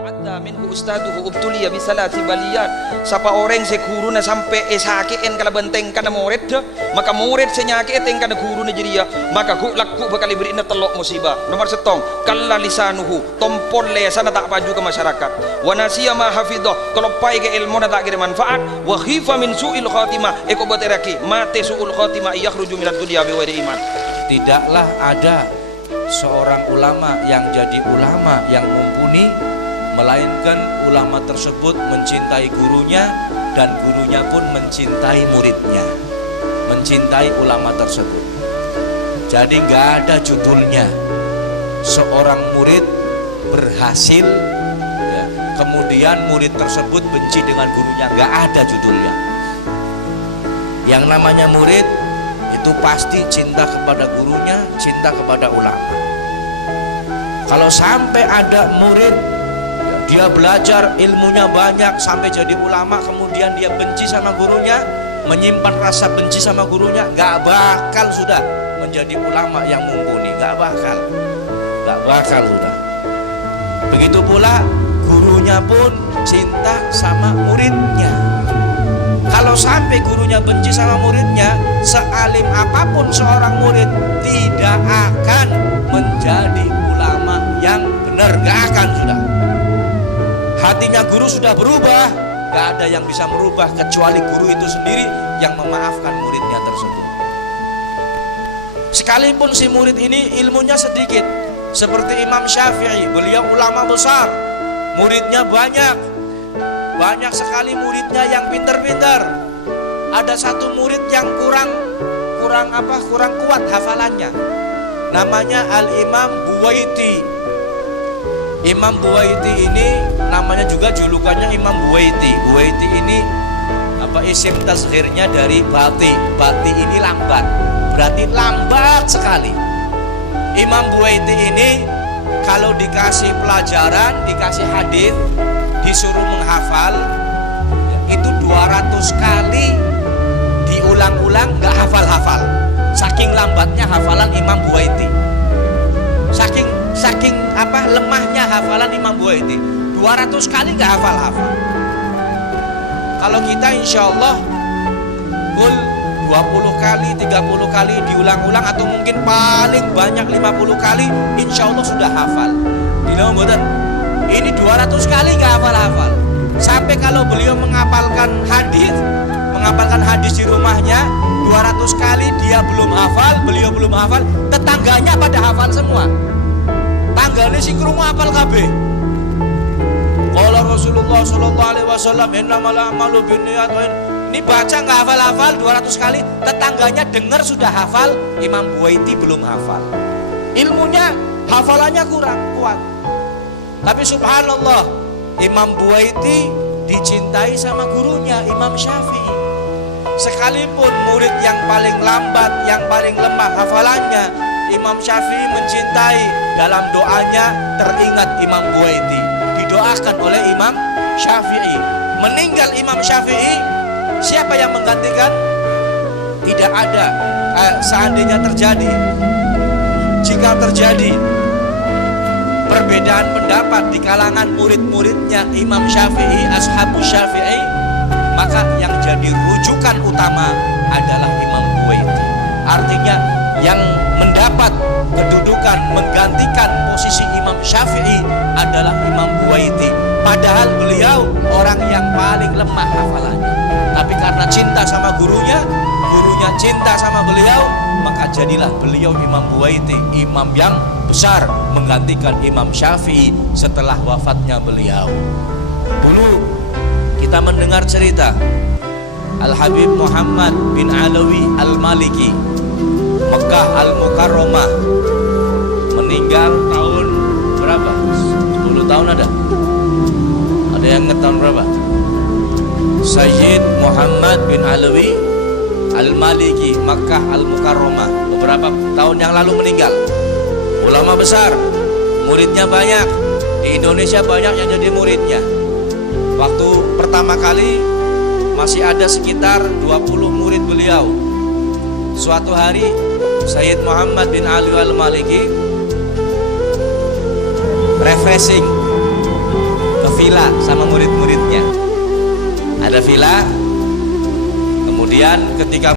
ta'adda minhu ustaduhu ubtuliya bisalati baliyat. Sapa orang se guru na sampai sakien kala benteng kana murid maka murid se nyakitin kana guru na jiriya maka laku bakal diberi na telok musibah. Nomor setong kalla lisanuhu tompol lesan tak paju ke masyarakat wa nasiya ma hafidhah kalau pai ke ilmu na tak kira manfaat wa khifa min su'il khatimah eko bateraki mate su'ul khatimah yakhruju minad dunya bi ghairi iman. Tidaklah ada seorang ulama yang jadi ulama yang mumpuni, melainkan ulama tersebut mencintai gurunya dan gurunya pun mencintai muridnya, mencintai ulama tersebut. Jadi nggak ada judulnya seorang murid berhasil ya, kemudian murid tersebut benci dengan gurunya, nggak ada judulnya. Yang namanya murid itu pasti cinta kepada gurunya, cinta kepada ulama. Kalau sampai ada murid dia belajar ilmunya banyak sampai jadi ulama, kemudian dia benci sama gurunya, menyimpan rasa benci sama gurunya, gak bakal sudah menjadi ulama yang mumpuni, gak bakal sudah. Begitu pula gurunya pun cinta sama muridnya. Kalau sampai gurunya benci sama muridnya, sealim apapun seorang murid tidak akan menjadi ulama yang benar, gak akan sudah. Hatinya guru sudah berubah, gak ada yang bisa merubah kecuali guru itu sendiri yang memaafkan muridnya tersebut. Sekalipun si murid ini ilmunya sedikit, seperti Imam Syafi'i, beliau ulama besar, muridnya banyak sekali muridnya yang pintar-pintar. Ada satu murid yang kurang kuat hafalannya, namanya Al-Imam Buwaiti. Imam Buwaiti ini namanya juga julukannya Imam Buwaiti. Buwaiti ini isim tasghirnya dari bati. Bati ini lambat, berarti lambat sekali. Imam Buwaiti ini kalau dikasih pelajaran, dikasih hadis, disuruh menghafal itu 200 kali diulang-ulang gak hafal-hafal. Saking lambatnya hafalan Imam Buwaiti, saking lemahnya hafalan Imam Buwaiti, 200 kali gak hafal-hafal. Kalau kita insya Allah full 20 kali, 30 kali diulang-ulang, atau mungkin paling banyak 50 kali, insya Allah sudah hafal. Ini 200 kali gak hafal-hafal. Sampai kalau beliau menghafalkan hadis di rumahnya 200 kali dia belum hafal, beliau belum hafal, tetangganya pada hafal semua. Tanggane sing krungu hafal kabeh. Qala Rasulullah sallallahu alaihi wasallam innamal a'malu binniyat. Ini baca nggak hafal-hafal 200 kali, tetangganya dengar sudah hafal, Imam Buwaiti belum hafal. Ilmunya, hafalannya kurang kuat. Tapi subhanallah, Imam Buwaiti dicintai sama gurunya Imam Syafi'i. Sekalipun murid yang paling lambat, yang paling lemah hafalannya, Imam Syafi'i mencintai. Dalam doanya teringat Imam Buwaiti, didoakan oleh Imam Syafi'i. Meninggal Imam Syafi'i, siapa yang menggantikan? Tidak ada. Seandainya terjadi, jika terjadi perbedaan pendapat di kalangan murid-muridnya Imam Syafi'i, ashabu Syafi'i, maka yang jadi rujukan utama adalah Imam Buwaiti. Artinya yang mendapat kedudukan menggantikan posisi Imam Syafi'i adalah Imam Buwaiti. Padahal beliau orang yang paling lemah hafalannya, tapi karena cinta sama gurunya, gurunya cinta sama beliau, maka jadilah beliau Imam Buwaiti, imam yang besar menggantikan Imam Syafi'i setelah wafatnya beliau. Dulu kita mendengar cerita Al-Habib Muhammad bin Alawi Al-Maliki, Mekah Al-Mukarramah, meninggal tahun berapa? 10 tahun ada? Ada yang ngetahun berapa? Sayyid Muhammad bin Alawi Al-Maliki, Mekah Al-Mukarramah, beberapa tahun yang lalu meninggal. Ulama besar, muridnya banyak. Di Indonesia banyak yang jadi muridnya. Waktu pertama kali masih ada sekitar 20 murid beliau. Suatu hari Sayyid Muhammad bin Ali Al-Maliki refreshing villa sama murid-muridnya. Ada villa, kemudian ketika